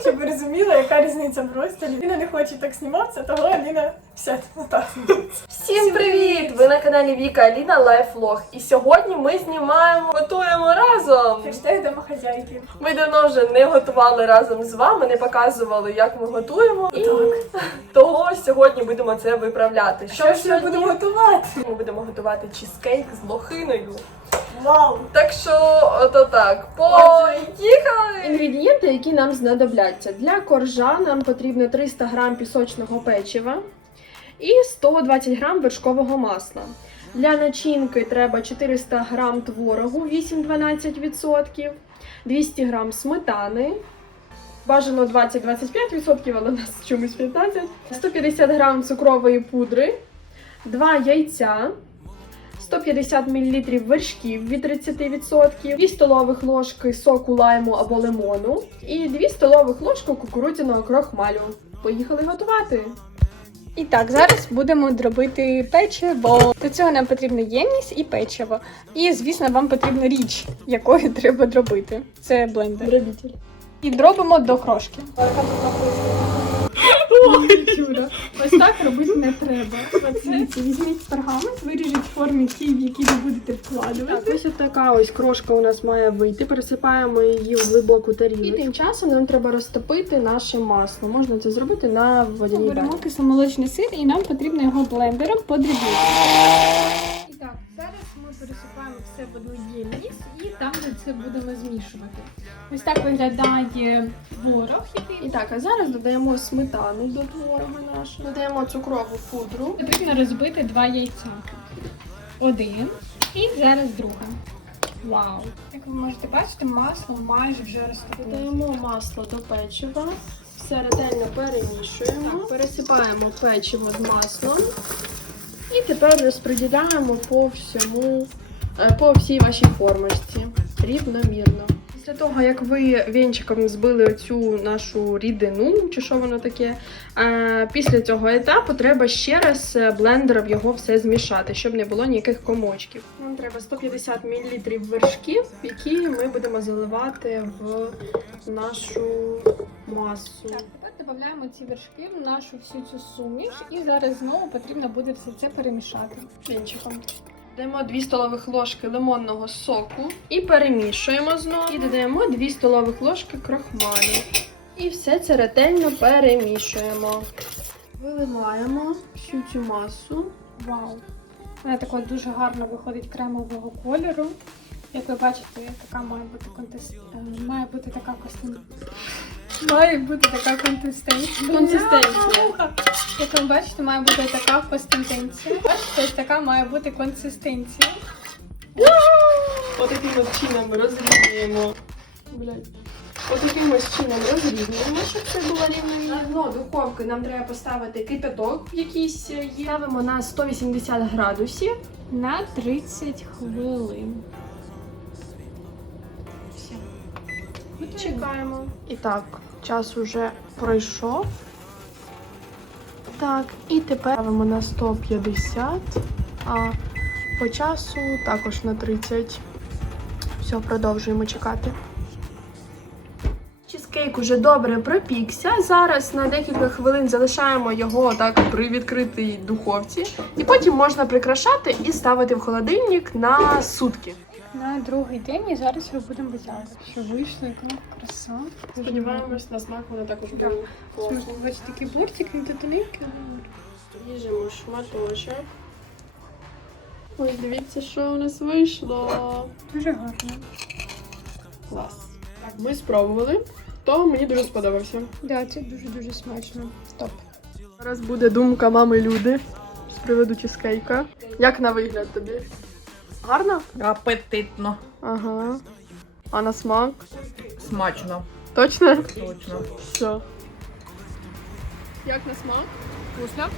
Щоб ви розуміли, яка різниця в розстілі. Ліна не хоче так зніматися, того Ліна все отак знімається. Всім привіт! Ви на каналі Віка Аліна Лайфлог. І сьогодні ми знімаємо готуємо разом. Хештег домохозяйки. Ми давно вже не готували разом з вами, не показували, як ми готуємо. І того сьогодні будемо це виправляти. Що ж ми будемо готувати? Ми будемо готувати чізкейк з лохиною. Вау! Так що, ото так, поїхали! Інгредієнти, які нам знадобляться. Для коржа нам потрібно 300 г пісочного печива і 120 г вершкового масла. Для начинки треба 400 г творогу 8-12%, 200 г сметани. Бажано 20-25%, але у нас чомусь 15. 150 г цукрової пудри, 2 яйця, 150 мл вершків від 30%, 2 столових ложки соку лайму або лимону і 2 столових ложки кукурудзяного крохмалю. Поїхали готувати. І так, зараз будемо робити печиво. До цього нам потрібна ємність і печиво. І, звісно, вам потрібна річ, якою треба дробити. Це блендер. Дробітель. І дробимо до крошки. Юра, ось так робити не треба. Дивіться, візьміть пергамент, виріжіть формі ті, в які ви будете вкладувати. Так, ось така ось крошка у нас має вийти. Пересипаємо її в глибоку тарілку. І тим часом нам треба розтопити наше масло. Можна це зробити на водяній Беремо кисломолочний сир і нам потрібно його блендером подрібнити. Зараз ми пересипаємо все в одну ємність і там же це будемо змішувати. Ось так виглядає творог, який І так, а зараз додаємо сметану до творога нашого. Додаємо цукрову пудру. Потрібно розбити два яйця. Один і зараз друге. Вау! Як ви можете бачити, масло майже вже розтопилося. Додаємо масло до печива. Все ретельно перемішуємо. Пересипаємо печиво з маслом. І тепер розподіляємо по всьому, е, по всій вашій формочці. Рівномірно. Після того, як ви вінчиком збили оцю нашу рідину, чи що воно таке, е, після цього етапу треба ще раз е, блендером його все змішати, щоб не було ніяких комочків. Нам треба 150 мл вершків, які ми будемо заливати в нашу масу. Додаємо ці вершки в нашу всю цю суміш, і зараз знову потрібно буде все це перемішати. Вінчиком. Додаємо 2 столових ложки лимонного соку і перемішуємо знову. І додаємо 2 столових ложки крохмалю. І все це ретельно перемішуємо. Виливаємо всю цю масу. Вау! Вона такого дуже гарно виходить кремового кольору. Як ви бачите, така має бути контест... е, має бути така костюм. Має бути така консистенція. Консистенція. Як ви бачите, має бути така консистенція. Бачите, ось така має бути консистенція. Отаким ось чином розрівнюємо. Блядь. Отаким ось чином розрівнюємо, щоб це було рівно. На дно духовки нам треба поставити кипяток якийсь є. Ставимо на 180 градусів. На 30 хвилин. Чекаємо. І так, час уже пройшов. Так, і тепер ставимо на 150, а по часу також на 30. Все, продовжуємо чекати. Чізкейк уже добре пропікся. Зараз на декілька хвилин залишаємо його так при відкритій духовці. І потім можна прикрашати і ставити в холодильник на сутки. На другий день і зараз його будемо витягувати. Що вийшло, яка краса. Сподіваємось, на смак воно також буде Ось бачите, такий бортик, він тут оливки. Ріжемо шматочок. Ось дивіться, що у нас вийшло. Дуже гарно. Клас. Так, ми спробували. То мені дуже сподобався. Да, це дуже-дуже смачно. Топ. Зараз буде думка мами Люди з приводу чизкейка. Як на вигляд тобі? Гарно? Апетитно. Ага. А на смак? Смачно. Точно? Точно. Все. Як на смак? Вкусно,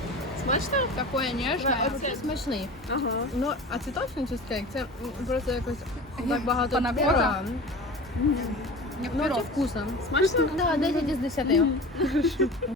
Смачно? такое нежне. Це смачний. Ага. Ну, а це точно чизкейк? Це просто якось так багато Панакота? Як Ну, це вкусно. Смачно? Да, 10 із 10.